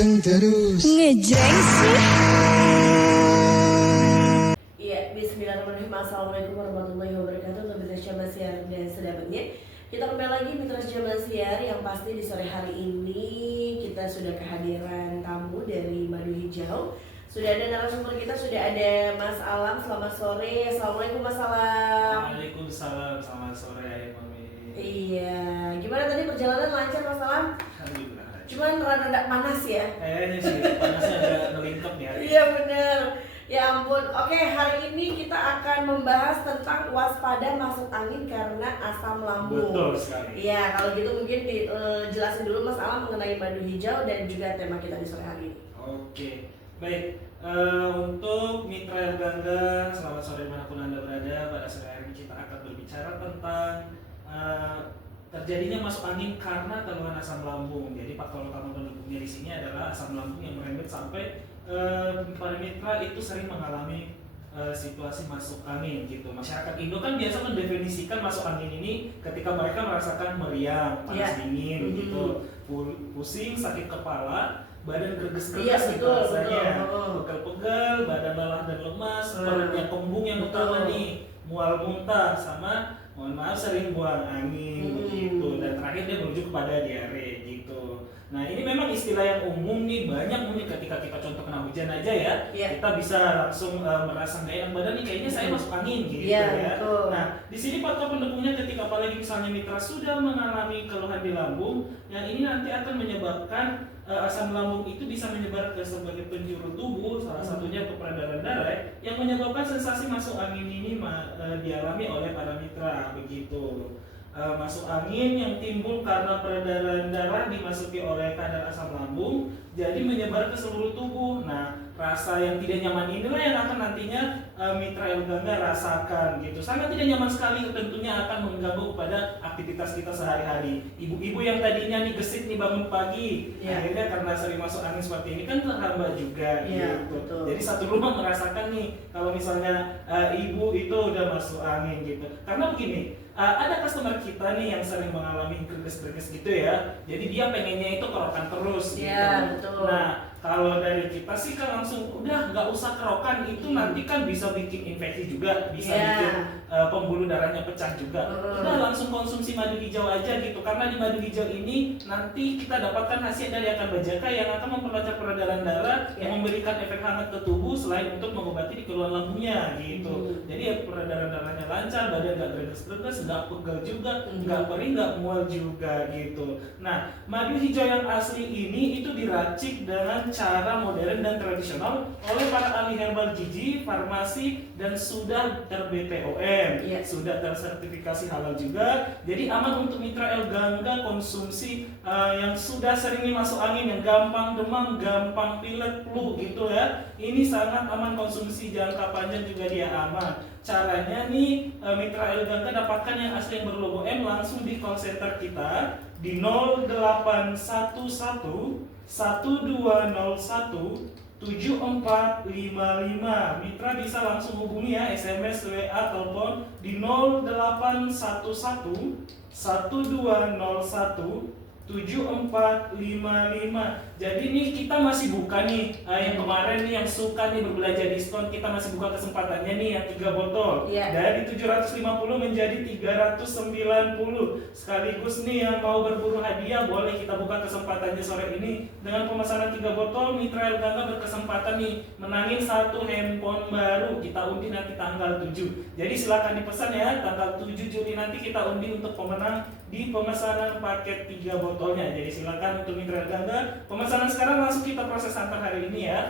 ganteng terus. Ngejreng sih. Iya, bismillahirrahmanirrahim. Assalamualaikum warahmatullahi wabarakatuh. Mitra Jamasiar dan sahabatnya, kita kembali lagi Mitra Jamasiar yang pasti di sore hari ini kita sudah kehadiran tamu dari Madu Hijau. Sudah ada narasumber kita, sudah ada Mas Alam. Selamat sore. Assalamualaikum Mas Alam. Waalaikumsalam, selamat sore Ayah Mami. Iya, gimana tadi perjalanan lancar Mas Alam? Alhamdulillah. Cuman rada panas ya. Kayaknya sih panasnya agak ngelingkep ya. Iya benar. Ya ampun. Oke, hari ini kita akan membahas tentang waspada masuk angin karena asam lambung. Betul sekali. Iya, kalau gitu mungkin dijelasin dulu Mas Alam mengenai Madu Hijau dan juga tema kita di sore hari ini. Oke, baik. Untuk Mitra Erlangga, selamat sore dimanapun Anda berada. Pada sore hari ini kita akan berbicara tentang terjadinya masuk angin karena keluhan asam lambung. Jadi faktor utama pendukungnya di sini adalah asam lambung yang merembet sampai para mitra itu sering mengalami situasi masuk angin gitu. Masyarakat Indo kan biasa mendefinisikan masuk angin ini ketika mereka merasakan meriang, panas dingin gitu, pusing, sakit kepala, badan greges-greges gitu rasanya, pegel-pegel, badan lelah dan lemas, perutnya kembung yang utama nih, mual muntah, sama mohon maaf sering buang angin gitu, dan terakhir dia merujuk kepada diare gitu. Nah ini memang istilah yang umum nih, banyak mungkin ketika kita contoh kena hujan aja ya, kita bisa langsung merasa nggak enak badan nih, kayaknya saya masuk angin gitu ya. Nah di sini faktor pendukungnya ketika apalagi misalnya mitra sudah mengalami keluhan di lambung, yang ini nanti akan menyebabkan asam lambung itu bisa menyebar ke sebagai penjuru tubuh, salah satunya ke peredaran darah, yang menyebabkan sensasi masuk angin ini dialami oleh para mitra begitu. Masuk angin yang timbul karena peredaran darah dimasuki oleh kadar asam lambung, jadi menyebar ke seluruh tubuh. Nah, rasa yang tidak nyaman inilah yang akan nantinya Mitra Erlangga rasakan gitu. Sangat tidak nyaman sekali, tentunya akan mengganggu kepada aktivitas kita sehari-hari. Ibu-ibu yang tadinya nih gesit nih bangun pagi, akhirnya karena sering masuk angin seperti ini kan terhambat juga gitu. Betul. Jadi satu rumah merasakan nih kalau misalnya ibu itu udah masuk angin gitu. Karena begini, ada customer kita nih yang sering mengalami greges-greges gitu ya. Jadi dia pengennya itu kerokan terus gitu. Betul. Nah, kalau dari kita sih kan langsung udah nggak usah kerokan, itu nanti kan bisa bikin infeksi juga, bisa bikin pembuluh darahnya pecah juga. Udah langsung konsumsi madu hijau aja gitu, karena di madu hijau ini nanti kita dapatkan khasiat dari akar bajaka yang akan memperlancar peredaran darah, yang memberikan efek hangat ke tubuh selain untuk mengobati di keluhan lambungnya gitu. Jadi ya peredaran darahnya lancar, badan nggak greges-greges, nggak pegel juga, nggak perih, nggak mual juga gitu. Nah, madu hijau yang asli ini itu diracik dengan cara modern dan tradisional oleh para ahli herbal gizi, farmasi, dan sudah ter-BPOM, sudah tersertifikasi halal juga. Jadi aman untuk Mitra Erlangga konsumsi yang sudah sering masuk angin, yang gampang demam, gampang pilek, flu gitu ya. Ini sangat aman konsumsi, jangka panjang juga dia aman. Caranya nih Mitra Erlangga dapatkan yang asli yang berlogo M langsung di call center kita di 0811 1201 7455. Mitra bisa langsung hubungi ya, SMS, WA, telepon di 0811 1201 7455. Jadi nih kita masih buka nih yang kemarin nih yang suka nih berbelanja diskon, kita masih buka kesempatannya nih yang 3 botol dari 750 menjadi 390. Sekaligus nih yang mau berburu hadiah boleh kita buka kesempatannya sore ini dengan pemesanan 3 botol. Mitra Erlangga berkesempatan nih menangin 1 handphone baru, kita undi nanti tanggal 7. Jadi silakan dipesan ya, tanggal 7 Juni nanti kita undi untuk pemenang di pemesanan paket 3 botolnya. Jadi silakan untuk Mitra Erlangga pemesanan sekarang langsung kita proses antar hari ini ya.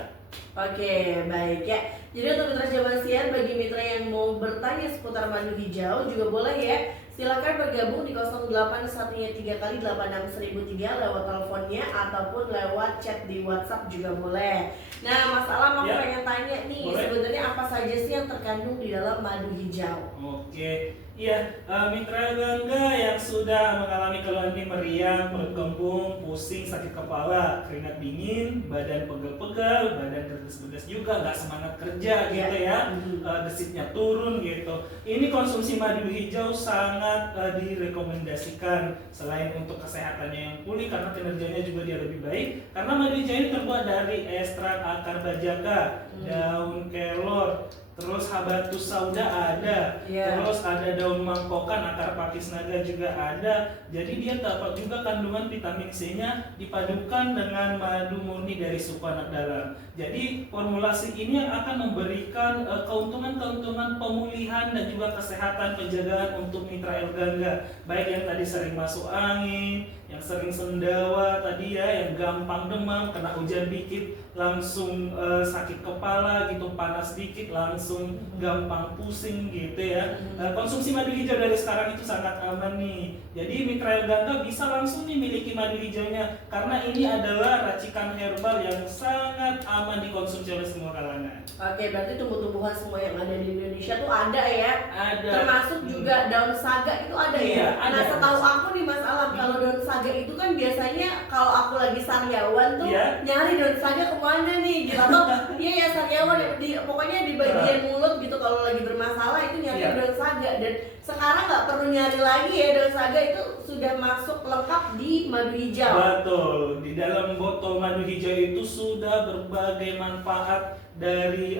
Oke, baik ya. Jadi untuk Mitra Jamasiar, bagi mitra yang mau bertanya seputar madu hijau juga boleh ya. Silakan bergabung di 0813 lewat teleponnya ataupun lewat chat di WhatsApp juga boleh. Nah, Mas Alam aku pengen tanya nih, sebenarnya apa saja sih yang terkandung di dalam madu hijau? Oke, Iya, mitra gangga yang sudah mengalami keluhan ini meriang, perut kembung, pusing, sakit kepala, keringat dingin, badan pegel-pegel, badan gerges-gerges juga, nggak semangat kerja gitu ya, desitnya turun gitu. Ini konsumsi madu hijau sangat direkomendasikan selain untuk kesehatannya yang pulih karena kinerjanya juga dia lebih baik. Karena madu hijau ini terbuat dari ekstrak akar bajaka, daun kelor, terus habatus sauda ada, terus ada daun mangkokan, akar pakis naga juga ada. Jadi dia dapat juga kandungan vitamin C-nya dipadukan dengan madu murni dari suku anak dalam. Jadi formulasi ini yang akan memberikan keuntungan-keuntungan pemulihan dan juga kesehatan penjagaan untuk mitra gangga, baik yang tadi sering masuk angin, yang sering sendawa tadi ya, yang gampang demam, kena hujan dikit langsung sakit kepala gitu, panas dikit langsung gampang pusing gitu ya. Konsumsi madu hijau dari sekarang itu sangat aman nih. Jadi mitra gangga bisa langsung nih miliki madu hijaunya karena ini adalah racikan herbal yang sangat aman dikonsumsi oleh semua kalangan. Oke, berarti tumbuh-tumbuhan semua yang ada di Indonesia tuh ada ya? Ada. Termasuk juga daun saga itu ada ya? Ada. Nah, setahu aku nih Mas Alam, kalau daun saga itu kan biasanya kalau aku lagi sariawan tuh nyari daun saga kemana nih gitu, atau iya ya sariawan pokoknya di bagian mulut gitu kalau lagi bermasalah itu nyari daun saga. Dan sekarang nggak perlu nyari lagi ya, daun saga itu sudah masuk lengkap di madu hijau. Betul, di dalam botol madu hijau itu sudah berbagai manfaat dari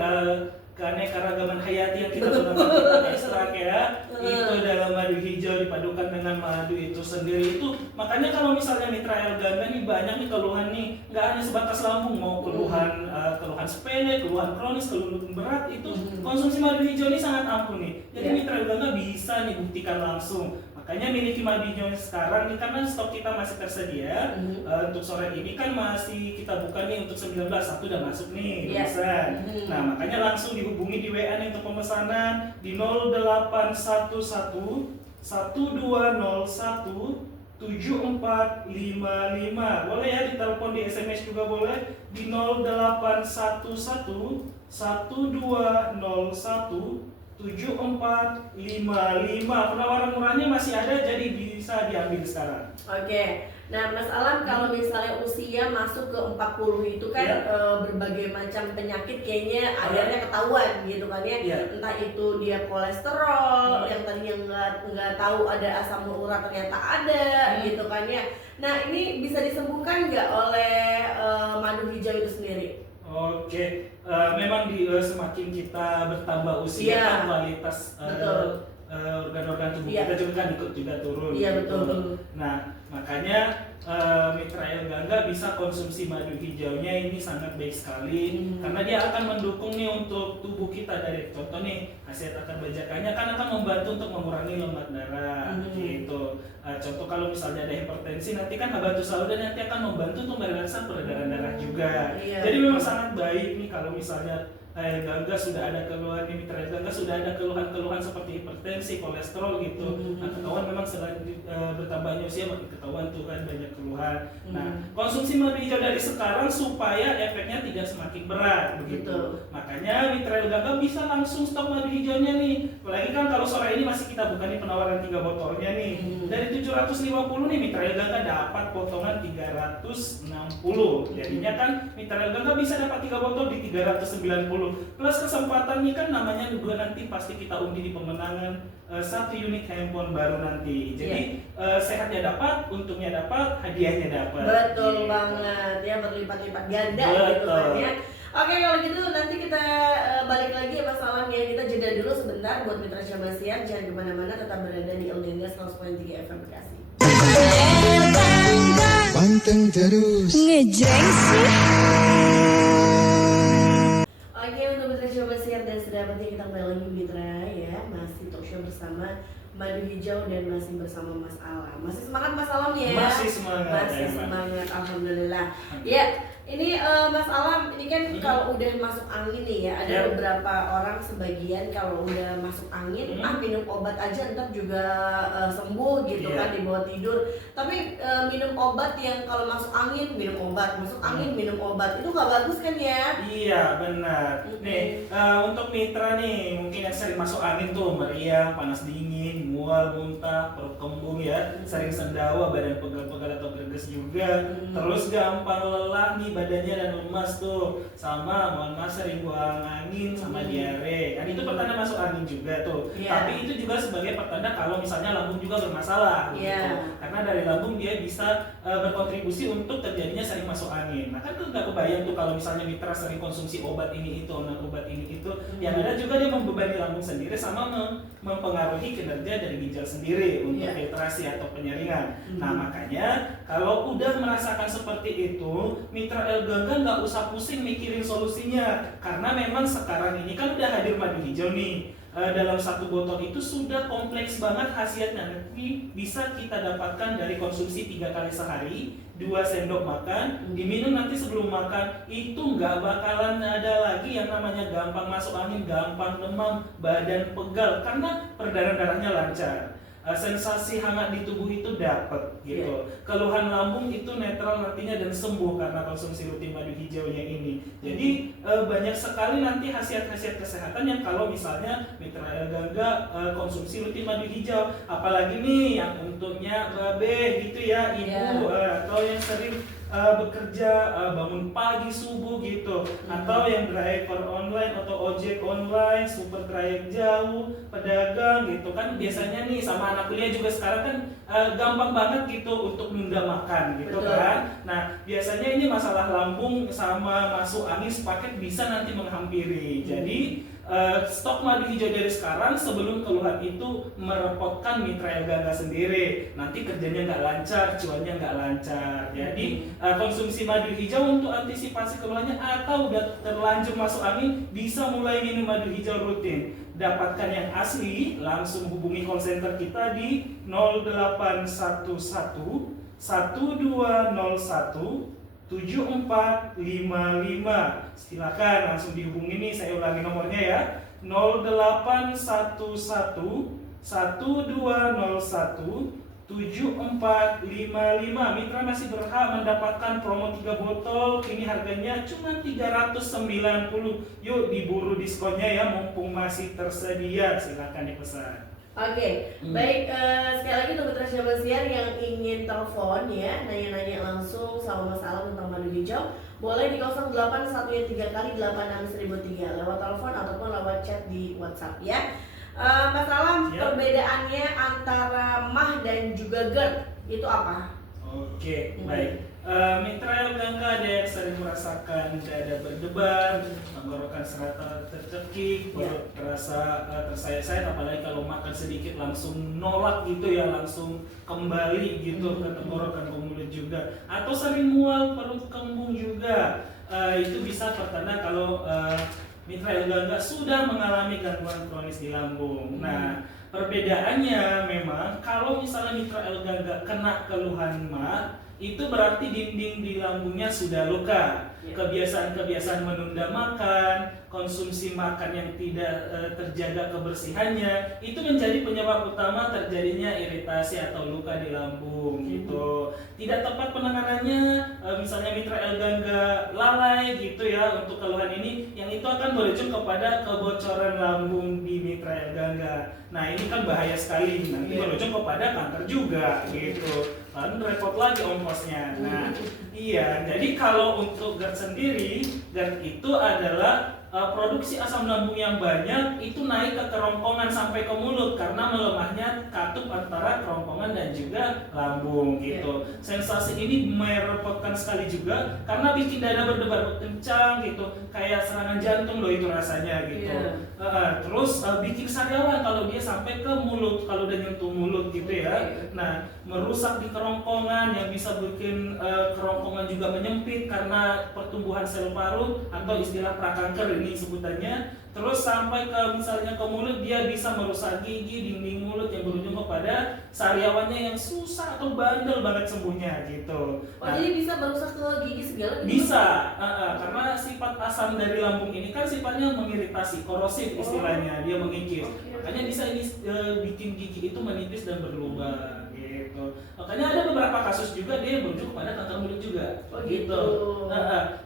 keanekaragaman hayati yang kita gunakan ekstrak ya. Itu dalam madu hijau dipadukan dengan madu itu sendiri itu. Makanya kalau misalnya mitra gangga nih banyak nih keluhan nih, nggak hanya sebatas lambung, mau keluhan keluhan sepele, keluhan kronis, keluhan berat itu konsumsi madu hijau ini sangat ampuh nih. Jadi mitra gangga bisa nih buktikan langsung. Makanya miliki madu hijau sekarang nih karena stok kita masih tersedia. Untuk sore ini kan masih kita buka nih untuk 19, satu udah masuk nih pemesan. Nah makanya langsung dihubungi di WA nih untuk pemesanan di 0811 1201 7455. Boleh ya ditelepon, di SMS juga boleh di 0811 1201 7455. Penawaran murahnya masih ada, jadi bisa diambil sekarang. Oke. Nah, Mas Alam, kalau misalnya usia masuk ke 40 itu kan berbagai macam penyakit kayaknya akhirnya ketahuan gitu kan ya. Entah itu dia kolesterol, yang tadinya nggak tahu ada asam urat ternyata ada gitu kan ya. Nah, ini bisa disembuhkan nggak oleh madu hijau itu sendiri? Oke, memang semakin kita bertambah usia kan kualitas organ-organ tubuh kita juga kan ikut juga turun. Iya betul. Nah makanya mitra gangga bisa konsumsi madu hijaunya ini sangat baik sekali karena dia akan mendukung nih untuk tubuh kita. Dari contoh nih khasiat akar bajakanya kan akan membantu untuk mengurangi lemak darah gitu. Contoh kalau misalnya ada hipertensi nanti kan habatus sauda nanti akan membantu untuk meringankan peredaran darah juga. Jadi memang sangat baik nih kalau misalnya gangga sudah ada keluhan, mitra gangga sudah ada keluhan-keluhan seperti hipertensi, kolesterol gitu. Nah ketahuan memang selain bertambahnya usia makin ketahuan tuh kan banyak keluhan. Nah konsumsi madu hijau dari sekarang supaya efeknya tidak semakin berat begitu. Makanya mitra gangga bisa langsung stok madu hijaunya nih. Apalagi kan kalau sore ini masih kita buka nih penawaran 3 botolnya nih. Dari 750 nih mitra gangga dapat potongan 360. Jadinya kan mitra gangga bisa dapat 3 botol di 390. Plus kesempatan nih kan namanya juga nanti pasti kita undi di pemenangan 1 unit handphone baru nanti. Jadi sehatnya dapat, untungnya dapat, hadiahnya dapat. Betul banget ya, berlipat-lipat ganda gitu kan ya. Oke, kalau gitu nanti kita balik lagi ya Mas Alam ya. Kita jeda dulu sebentar buat mitra Jamasiar. Jangan kemana-mana, tetap berada di LDNG 100.3 FM Bekasi. Panteng terus ngejreng sih. Oke, untuk mitra Jamasiar dan sahabatnya kita kembali lagi mitra ya. Masih talk show bersama Madu Hijau dan masih bersama Mas Alam. Masih semangat Mas Alam ya? Masih semangat. Masih semangat, alhamdulillah. Ya, Ini Mas Alam, ini kan kalau udah masuk angin nih ya, ada beberapa orang sebagian kalau udah masuk angin, minum obat aja ntar juga sembuh gitu kan dibawa tidur. Tapi minum obat yang kalau masuk angin minum obat, masuk angin minum obat, itu nggak bagus kan ya? Iya benar. Nih untuk mitra nih mungkin yang sering masuk angin tuh meriang, panas dingin, mual, muntah, perut kembung ya, sering sendawa, badan pegal-pegal atau greges juga, terus gampang lelah nih badannya dan lemas tuh, sama mohon maaf sering buang angin sama diare. Kan itu pertanda masuk angin juga tuh. Tapi itu juga sebagai pertanda kalau misalnya lambung juga bermasalah gitu. Karena dari lambung dia bisa berkontribusi untuk terjadinya sering masuk angin. Nah kan tuh nggak kebayang tuh kalau misalnya mitra sering konsumsi obat ini itu, obat ini itu, yang ada juga dia membebani lambung sendiri sama mempengaruhi kinerja dari ginjal sendiri untuk filtrasi atau penyaringan. Nah makanya kalau udah merasakan seperti itu, mitra L-Gangga nggak usah pusing mikirin solusinya, karena memang sekarang ini kan udah hadir madu hijau nih. Dalam satu botol itu sudah kompleks banget khasiatnya. Nanti bisa kita dapatkan dari konsumsi 3 kali sehari, 2 sendok makan, diminum nanti sebelum makan. Itu nggak bakalan ada lagi yang namanya gampang masuk angin, gampang demam, badan pegal, karena peredaran darahnya lancar. Sensasi hangat di tubuh itu dapat gitu. Keluhan lambung itu netral nantinya dan sembuh karena konsumsi rutin madu hijaunya ini. Jadi banyak sekali nanti khasiat-khasiat kesehatan yang kalau misalnya mitra L-Gangga konsumsi rutin madu hijau. Apalagi nih yang untuknya babe gitu ya, ibu atau yang sering bekerja bangun pagi subuh gitu, atau yang driver online atau ojek online, super trayek jauh, pedagang gitu kan, biasanya nih sama anak kuliah juga sekarang kan gampang banget gitu untuk nunda makan gitu. Betul. Kan. Nah biasanya ini masalah lambung sama masuk angin sepaket bisa nanti menghampiri. Jadi stok madu hijau dari sekarang sebelum keluhan itu merepotkan mitra L-Gangga sendiri. Nanti kerjanya nggak lancar, cuannya nggak lancar. Jadi konsumsi madu hijau untuk antisipasi keluhannya atau udah terlanjur masuk angin, bisa mulai minum madu hijau rutin. Dapatkan yang asli, langsung hubungi call center kita di 0811 1201 7455. Silakan langsung dihubungi nih, saya ulangi nomornya ya. 0811 1201 7455. Mitra masih berhak mendapatkan promo 3 botol. Ini harganya cuma 390. Yuk diburu diskonnya ya, mumpung masih tersedia. Silakan dipesan. Oke, baik, sekali lagi untuk Mitra Jaman Siar yang ingin telepon ya, nanya-nanya langsung sama Mas Alam tentang madu hijau, boleh di 0813 kali 86003 lewat telepon ataupun lewat chat di WhatsApp ya. Mas Alam, perbedaannya antara MAH dan juga GERD itu apa? Oke, baik. Mitra L-Gangga ada yang sering merasakan dada berdebar, tenggorokan serata tercekik, perut terasa tersayat-sayat, apalagi kalau makan sedikit langsung nolak gitu ya, langsung kembali gitu ke tenggorokan, ke mulut juga, atau sering mual, perut kembung juga. Itu bisa pertanda kalau mitra L-Gangga sudah mengalami gangguan kronis di lambung. Nah, perbedaannya memang kalau misalnya mitra L-Gangga kena keluhan MAH, itu berarti dinding di lambungnya sudah luka. Kebiasaan-kebiasaan menunda makan, konsumsi makan yang tidak terjaga kebersihannya, itu menjadi penyebab utama terjadinya iritasi atau luka di lambung gitu. Tidak tepat penanganannya, misalnya mitra L-Gangga lalai gitu ya untuk keluhan ini, yang itu akan berujung kepada kebocoran lambung di mitra L-Gangga. Nah ini kan bahaya sekali, nanti berujung kepada kanker juga gitu. Kan repot lagi ongkosnya. Nah, iya. Jadi kalau untuk GERD sendiri, GERD itu adalah produksi asam lambung yang banyak itu naik ke kerongkongan sampai ke mulut karena melemahnya katup antara kerongkongan dan juga lambung gitu. Sensasi ini merepotkan sekali juga karena bikin dada berdebar kencang gitu, kayak serangan jantung loh itu rasanya gitu. Terus bikin sariawan kalau dia sampai ke mulut, kalau udah nyentuh mulut gitu ya. Nah, merusak di kerongkongan yang bisa bikin kerongkongan juga menyempit karena pertumbuhan sel paru atau istilah prakanker ini sebutannya. Terus sampai ke misalnya ke mulut, dia bisa merusak gigi, dinding mulut yang berujung kepada sariawannya yang susah atau bandel banget sembuhnya gitu. Oh, jadi bisa merusak ke gigi segala gitu? Bisa, karena sifat asam dari lambung ini kan sifatnya mengiritasi, korosif istilahnya, dia mengikis. Makanya bisa ini bikin gigi itu menipis dan berlubang gitu. Makanya ada beberapa kasus juga dia berujung kepada kanker mulut juga. Oh gitu.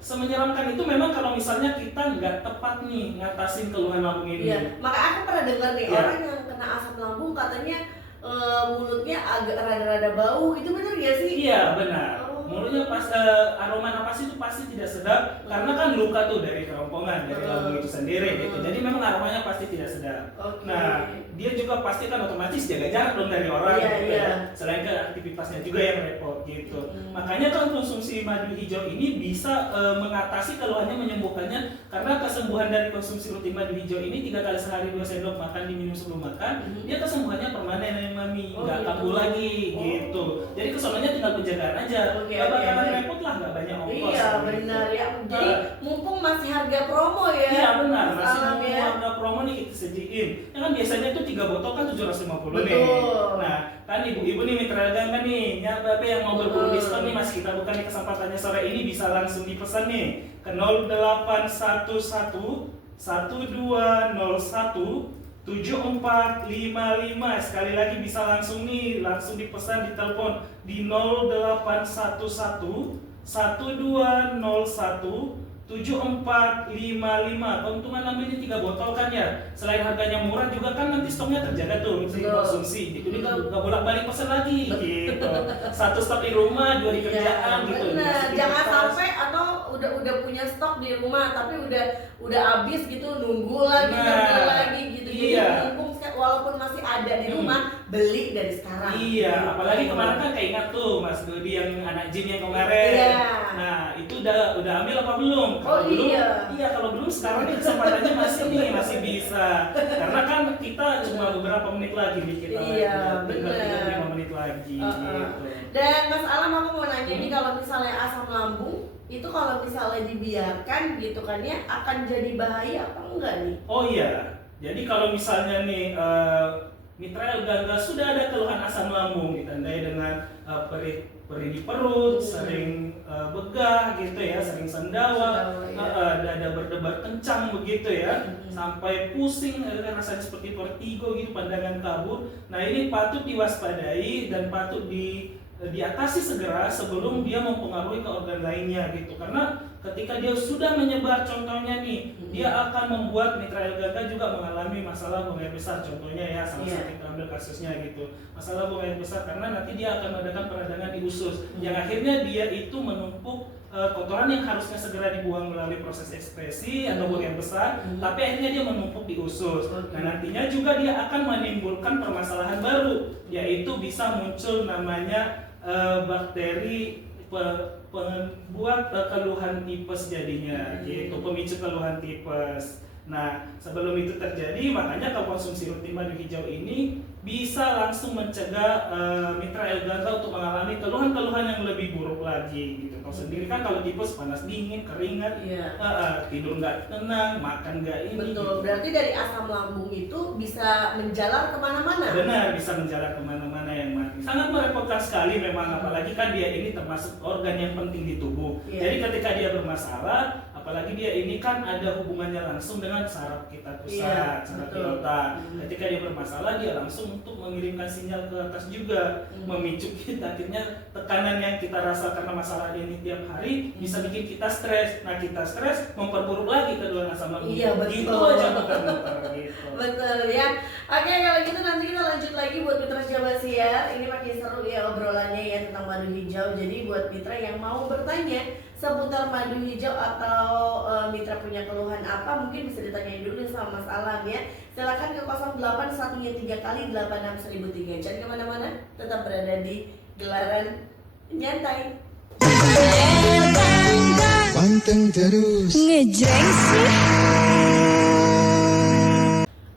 Semenyeramkan itu memang kalau misalnya kita nggak tepat nih ngatasin keluhan lambung ini. Iya, maka aku pernah dengar nih Iya. orang yang kena asam lambung katanya mulutnya agak rada-rada bau, itu benar ya sih? Iya benar. Oh. Mulutnya pas aroma napas itu pasti tidak sedap karena kan luka tuh dari kerongkongan dari lambung itu sendiri gitu. Jadi memang aromanya pasti tidak sedap. Oke. Nah, dia juga pasti kan otomatis jaga jarak dong dari orang Iya, gitu iya. ya. Selain ke aktivitasnya juga yang repot gitu. Makanya kan konsumsi madu hijau ini bisa mengatasi keluhannya, menyembuhkannya karena kesembuhan dari konsumsi rutin madu hijau ini 3 kali sehari 2 sendok makan diminum sebelum makan, dia kesembuhannya permanen ya mami, Oh, nggak gitu. kambuh lagi Oh. gitu. Jadi kesononya tinggal penjagaan aja. Oke, Nggak bakalan oke. repot lah, nggak banyak ongkos. Iya gitu. benar ya. Jadi mumpung masih harga promo ya. Iya benar, Mas masih Alam mau ya. harga promo nih kita sajiin. Ya kan biasanya tuh 3 botol kan 750 nih. Betul. Nah, kan ibu-ibu nih mitra dagang kan nih, ya babe yang mau berburu diskon nih masih kita buka nih kesempatannya sore ini bisa langsung dipesan nih ke 0811 1201 7455. Sekali lagi bisa langsung nih, langsung dipesan di telepon di 0811 1201 7455. Keuntungan ambil ini 3 botol kan ya. Selain harganya murah juga kan nanti stoknya terjaga tuh untuk Betul. konsumsi. Jadi Betul. nggak bolak-balik pesan lagi gitu. 1 stok di rumah, 2 di kerjaan gitu. Benar. Dimasukin Jangan ke tas. sampai atau udah punya stok di rumah tapi udah habis gitu, nunggu lagi gitu. Iya. Jadi mumpung walaupun masih ada di rumah, beli dari sekarang. Iya, apalagi kemarin kan keingat tuh Mas Dodi yang anak gym yang kemarin. Iya. Nah, itu udah ambil apa belum? Kalau Oh, belum, iya. kalau belum sekarang nih kesempatannya masih bisa. Karena kan kita cuma beberapa menit lagi nih kita. Iya, tinggal benar. 5 menit lagi gitu. Dan Mas Alam, aku mau nanya ini kalau misalnya asam lambung itu kalau misalnya dibiarkan gitu kan ya akan jadi bahaya apa enggak nih? Oh iya. Jadi kalau misalnya nih mitra gangga sudah ada keluhan asam lambung ditandai dengan perih di perut, sering begah gitu ya, sering sendawa, dada berdebar kencang begitu ya, sampai pusing, rasanya seperti vertigo gitu, pandangan kabur. Nah ini patut diwaspadai dan patut diatasi segera sebelum dia mempengaruhi ke organ lainnya gitu. Karena ketika dia sudah menyebar, contohnya nih, dia akan membuat mitra gangga juga mengalami masalah buang air besar. Contohnya ya, salah satu kita ambil kasusnya gitu, masalah buang air besar karena nanti dia akan mengadakan peradangan di usus, yang akhirnya dia itu menumpuk kotoran yang harusnya segera dibuang melalui proses ekspresi atau buang air besar, tapi akhirnya dia menumpuk di usus. Nah nantinya juga dia akan menimbulkan permasalahan baru, yaitu bisa muncul namanya bakteri pembuat keluhan tipes jadinya, yaitu pemicu keluhan tipes. Nah, sebelum itu terjadi, makanya kalau konsumsi rutin madu hijau ini bisa langsung mencegah mitra gangga untuk mengalami keluhan-keluhan yang lebih buruk lagi gitu. Kau sendiri kan kalau tipes panas dingin, keringat, tidur nggak tenang, makan nggak ini. Betul, gitu. berarti dari asam lambung itu bisa menjalar kemana-mana. Benar, bisa menjalar kemana-mana yang mati. Sangat merepotkan sekali memang, apalagi kan dia ini termasuk organ yang penting di tubuh. Jadi ketika dia bermasalah, apalagi dia ini kan ada hubungannya langsung dengan saraf kita pusat, saraf di otak. Ketika dia bermasalah, dia langsung untuk mengirimkan sinyal ke atas juga, memicu kita akhirnya tekanan yang kita rasa karena masalah ini tiap hari bisa bikin kita stres. Nah kita stres memperburuk lagi kedua asam lambung. Iya, betul. Gitu aja muter-muter gitu. Betul ya. Oke, kalau gitu nanti kita lanjut lagi buat mitra Jabar Siar. Ini makin seru ya obrolannya ya tentang madu hijau. Jadi buat mitra yang mau bertanya seputar madu hijau atau mitra punya keluhan apa, mungkin bisa ditanyain dulu sama Mas Alam ya. Silakan ke 081 3 kali 86003. Jangan kemana-mana, tetap berada di Gelaran Nyantai. Panteng terus. Ngejreng sih.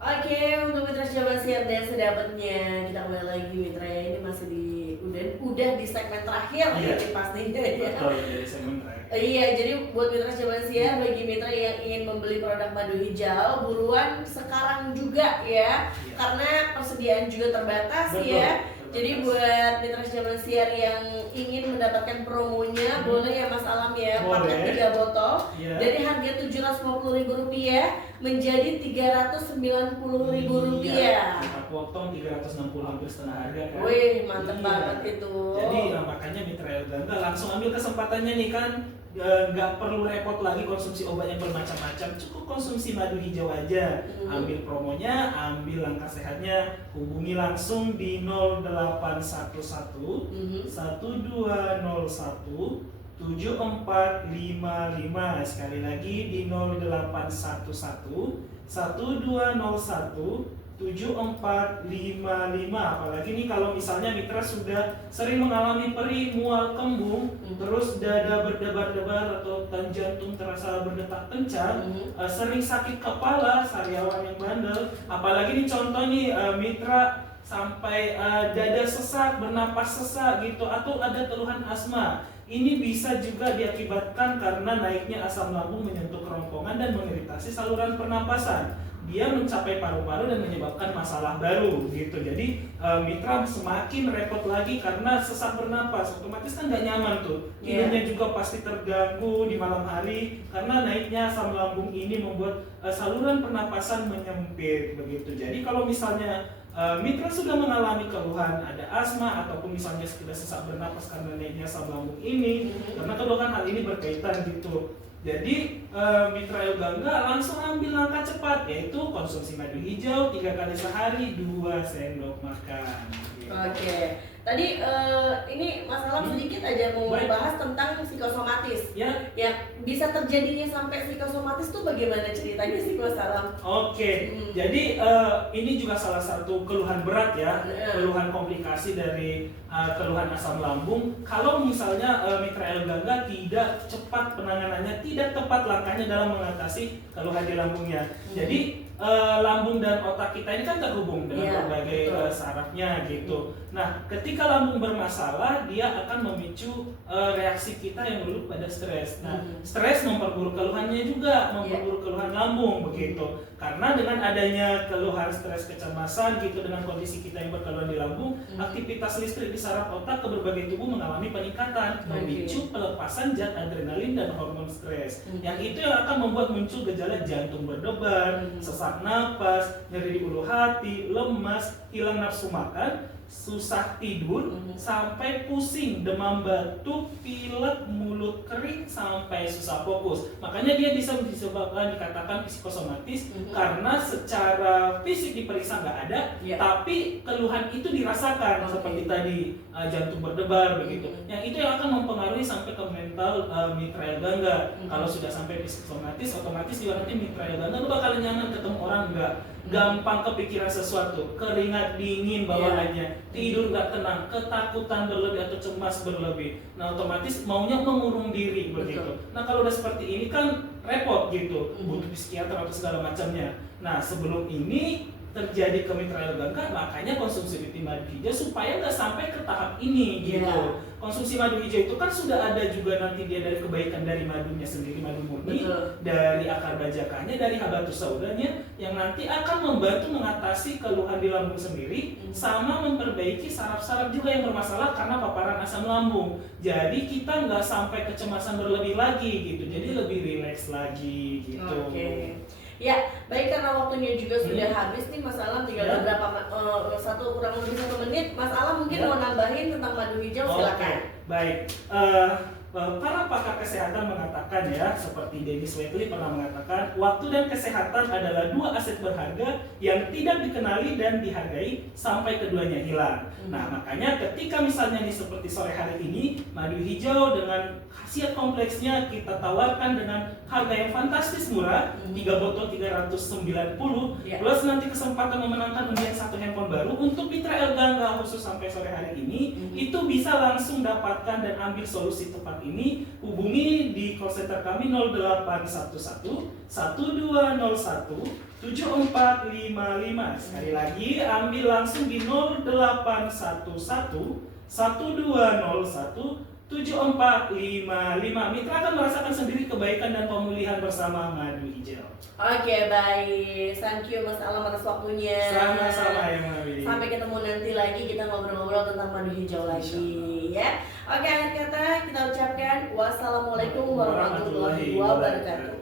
Oke, untuk mitra Jabar Siar dan sedapatnya kita kembali lagi mitra ya, ini masih udah di segmen terakhir ini pastinya ya. Betul, jadi segmen terakhir. Iya, jadi buat mitra Jaman Siar, bagi mitra yang ingin membeli produk madu hijau, buruan sekarang juga ya, karena persediaan juga terbatas. Betul, ya. terbatas. Jadi buat mitra Jaman Siar yang ingin mendapatkan promonya, boleh ya Mas Alam ya, paket 3 botol dari harga Rp750.000 menjadi Rp390.000. Kita potong 360 hampir setengah harga kan. Wih, mantep banget itu. Jadi makanya mitra Elganga langsung ambil kesempatannya nih kan, nggak perlu repot lagi konsumsi obat yang bermacam-macam, cukup konsumsi madu hijau aja. Ambil promonya, ambil langkah sehatnya, hubungi langsung di 0811 1201 7455. Sekali lagi di 0811 1201 7455. Apalagi nih kalau misalnya mitra sudah sering mengalami perih, mual, kembung, terus dada berdebar-debar atau jantung terasa berdetak kencang, sering sakit kepala, sariawan yang bandel, apalagi nih contoh nih mitra sampai dada sesak, bernapas sesak gitu, atau ada keluhan asma. Ini bisa juga diakibatkan karena naiknya asam lambung menyentuh kerongkongan dan mengiritasi saluran pernapasan. Dia mencapai paru-paru dan menyebabkan masalah baru gitu. Jadi mitra semakin repot lagi karena sesak bernapas, otomatis kan nggak nyaman tuh. Tidurnya juga pasti terganggu di malam hari karena naiknya asam lambung ini membuat saluran pernapasan menyempit begitu. Jadi kalau misalnya mitra sudah mengalami keluhan ada asma ataupun misalnya sekedar sesak bernapas karena naiknya asam lambung ini, karena kedua kan hal ini berkaitan gitu. Jadi mitra Elganga langsung ambil langkah cepat, yaitu konsumsi madu hijau 3 kali sehari 2 sendok makan. Gitu. Oke, tadi ini Mas Alam sedikit aja mau bahas tentang psikosomatis. Ya, bisa terjadinya sampai psikosomatis tuh bagaimana ceritanya sih Mas Alam? Oke, jadi ini juga salah satu keluhan berat ya, keluhan komplikasi dari keluhan asam lambung. Kalau misalnya mitra Elganga tidak cepat penanganannya, tidak tepat langkahnya dalam mengatasi keluhan di lambungnya. Jadi lambung dan otak kita ini kan terhubung dengan berbagai sarafnya gitu. Nah, ketika lambung bermasalah, dia akan memicu reaksi kita yang dulu pada stres. Nah, stres memperburuk keluhannya juga, memperburuk keluhan lambung begitu. Karena dengan adanya keluhan stres, kecemasan gitu, dengan kondisi kita yang berkeluhan di lambung, aktivitas listrik di saraf otak ke berbagai tubuh mengalami peningkatan, memicu pelepasan zat adrenalin dan hormon stres. Yang itu yang akan membuat muncul gejala jantung berdebar, sesak napas, nyeri di ulu hati, lemas, hilang nafsu makan, susah tidur, sampai pusing, demam batuk, pilek, mulut kering, sampai susah fokus. Makanya dia bisa disebabkan dikatakan psikosomatis karena secara fisik diperiksa nggak ada, tapi keluhan itu dirasakan seperti tadi jantung berdebar begitu. Yang itu yang akan mempengaruhi sampai ke mental mitra Elganga. Kalau sudah sampai psikosomatis, otomatis juga nanti mitra Elganga itu bakal nyaman ketemu orang nggak, gampang kepikiran sesuatu, keringat dingin bawaannya, tidur nggak tenang, ketakutan berlebih atau cemas berlebih. Nah, otomatis maunya mengurung diri begitu. Nah, kalau udah seperti ini kan repot gitu, butuh psikiater atau segala macamnya. Nah, sebelum ini terjadi ke mitra Elganga, makanya konsumsi madu hijau supaya nggak sampai ke tahap ini gitu. Konsumsi madu hijau itu kan sudah ada juga nanti dia dari kebaikan dari madunya sendiri, madu murni, dari akar bajakannya, dari habatus saudanya, yang nanti akan membantu mengatasi keluhan di lambung sendiri, sama memperbaiki saraf-saraf juga yang bermasalah karena paparan asam lambung. Jadi kita nggak sampai kecemasan berlebih lagi gitu, jadi lebih rileks lagi gitu. Ya, baik, karena waktunya juga sudah habis nih Mas Alam, tinggal beberapa kurang lebih 1 menit. Mas Alam mungkin mau nambahin tentang madu hijau, silakan. Baik. Para pakar kesehatan mengatakan ya, seperti Dennis Waitley pernah mengatakan, waktu dan kesehatan adalah 2 aset berharga yang tidak dikenali dan dihargai sampai keduanya hilang. Nah, makanya ketika misalnya nih seperti sore hari ini, madu hijau dengan khasiat kompleksnya kita tawarkan dengan harga yang fantastis murah, 3 botol 390, plus nanti kesempatan memenangkan undian 1 handphone baru untuk mitra Elganga khusus sampai sore hari ini, itu bisa langsung dapatkan dan ambil solusi tepat ini. Hubungi di call center kami 0811 1201 7455. Sekali lagi, ambil langsung di 0811 12017455. Mitra akan merasakan sendiri kebaikan dan pemulihan bersama madu hijau. Oke, baik. Thank you Mas Alam atas waktunya. Sama-sama ya Mami. Sampai ketemu nanti lagi, kita ngobrol-ngobrol tentang madu hijau lagi ya. Oke, akhir kata kita ucapkan wassalamualaikum warahmatullahi wabarakatuh.